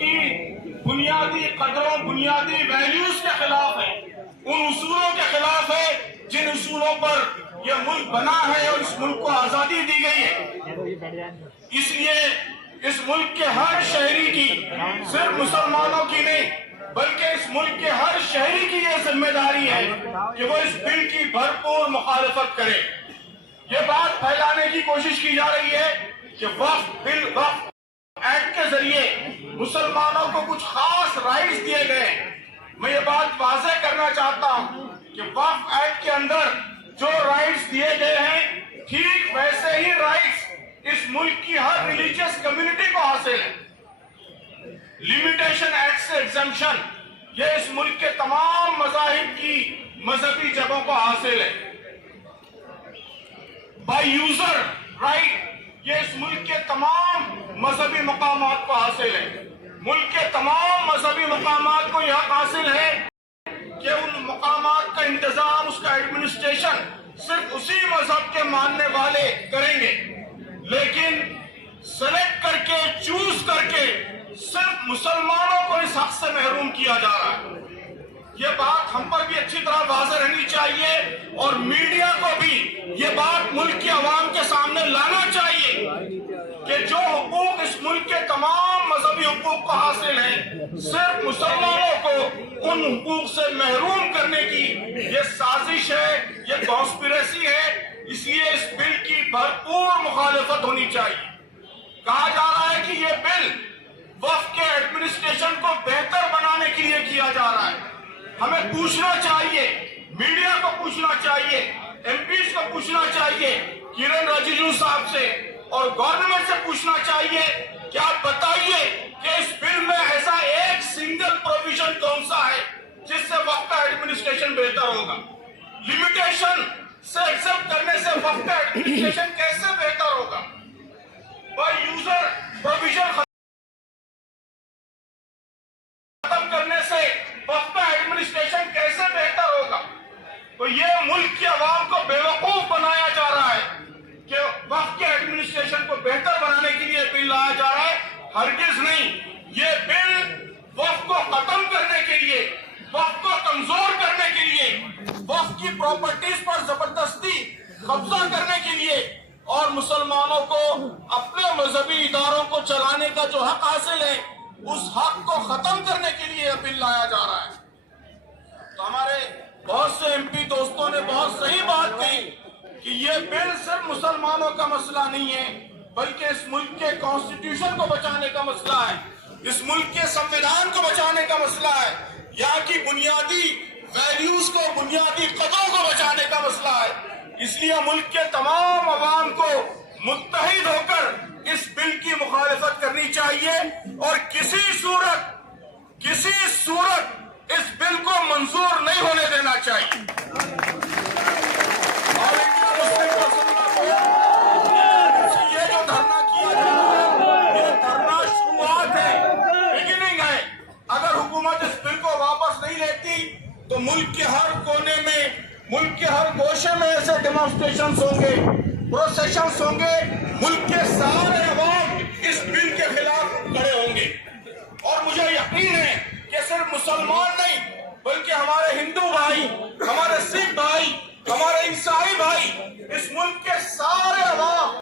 کی بنیادی قدروں، بنیادی ویلیوز کے خلاف ہے، ان اصولوں کے خلاف ہے جن اصولوں پر یہ ملک بنا ہے اور اس ملک کو آزادی دی گئی ہے۔ اس لیے اس ملک کے ہر شہری کی، صرف مسلمانوں کی نہیں بلکہ اس ملک کے ہر شہری کی یہ ذمہ داری ہے کہ وہ اس بل کی بھرپور مخالفت کرے۔ یہ بات پھیلانے کی کوشش کی جا رہی ہے کہ وقف ایکٹ کے ذریعے مسلمانوں کو کچھ خاص رائٹس دیے گئے ہیں۔ میں یہ بات واضح کرنا چاہتا ہوں کہ وقف ایکٹ کے اندر جو رائٹس دیے گئے ہیں ٹھیک ویسے ہی رائٹس اس ملک کی ہر ریلیجیس کمیونٹی کو حاصل ہے۔ لمیٹیشن ایکٹ سے ایگزمپشن یہ اس ملک کے تمام مذاہب کی مذہبی جگہوں کو حاصل ہے۔ بائی یوزر رائٹ یہ اس ملک کے تمام مذہبی مقامات کو حاصل ہے۔ ملک کے تمام مذہبی مقامات کو یہ حاصل ہے کہ ان مقامات کا انتظام، اس کا ایڈمنسٹریشن صرف اسی مذہب کے ماننے والے کریں گے، لیکن سلیکٹ کر کے، چوز کر کے صرف مسلمانوں کو اس حق سے محروم کیا جا رہا ہے۔ یہ بات ہم پر بھی اچھی طرح واضح رہنی چاہیے اور میڈیا کو بھی یہ بات ملک کی عوام کے سامنے لانا چاہیے کہ جو حقوق اس ملک کے تمام مذہبی حقوق کو حاصل ہیں، صرف مسلمانوں کو ان حقوق سے محروم کرنے کی یہ سازش ہے، یہ کانسپریسی ہے۔ اس لیے اس بل کی بھرپور مخالفت ہونی چاہیے۔ کہا جا رہا ہے کہ یہ بل وقف کے ایڈمنسٹریشن کو بہتر بنانے کے لیے کیا جا رہا ہے۔ ہمیں پوچھنا چاہیے، میڈیا کو پوچھنا چاہیے، ایم پیز کو پوچھنا چاہیے، کرن رجیجو صاحب سے اور گورنمنٹ سے پوچھنا چاہیے کہ آپ بتائیے کہ اس بل میں ایسا ایک سنگل پروویژن کون سا ہے جس سے وقف کا ایڈمنسٹریشن بہتر ہوگا۔ لمیٹیشن سے ایکسپٹ کرنے سے وقف کا ایڈمنسٹریشن کیسے بہتر ہوگا؟ بائی یوزر پروویژن ختم کرنے سے وقف کا ایڈمنسٹریشن کیسے بہتر ہوگا؟ تو یہ ملک کی عوام کو بیوقوف بنایا جا رہا ہے کہ وقف کے ایڈمنسٹریشن کو بہتر بنانے کے لیے بل لایا جا رہا ہے۔ ہرگز نہیں، یہ بل وقف کو ختم کرنے کے لیے، وقف کو کمزور کرنے کے لیے، وقف کی پراپرٹیز پر زبردستی قبضہ کرنے کے لیے اور مسلمانوں کو اپنے مذہبی اداروں کو چلانے کا جو حق حاصل ہے اس حق کو ختم کرنے کے لیے یہ بل لایا جا رہا ہے۔ تو ہمارے بہت سے ایم پی دوستوں نے بہت صحیح بات کہی کہ یہ بل صرف مسلمانوں کا مسئلہ نہیں ہے بلکہ اس ملک کے کانسٹیٹیوشن کو بچانے کا مسئلہ ہے، اس ملک کے سمویدھان کو بچانے کا مسئلہ ہے، یہاں کی بنیادی ویلیوز کو، بنیادی قدروں کو بچانے کا مسئلہ ہے۔ اس لیے ملک کے تمام عوام کو متحد ہو کر اس بل کی مخالفت کرنی چاہیے اور کسی صورت اس بل کو منظور نہیں ہونے دینا چاہیے۔ اور یہ جو دھرنا کیا جا رہا ہے یہ دھرنا شروعات ہے، بگننگ ہے۔ اگر حکومت اس بل کو واپس نہیں لیتی تو ملک کے ہر کونے میں، ملک کے ہر گوشے میں ایسے ڈیمانسٹریشنز ہوں گے، پروسیشنز ہوں گے، ملک کے سارے عوام اس بل کے خلاف کھڑے ہوں گے۔ اور مجھے یقین ہے کہ صرف مسلمان نہیں بلکہ ہمارے ہندو بھائی، ہمارے سکھ بھائی، ہمارے عیسائی بھائی، اس ملک کے سارے عوام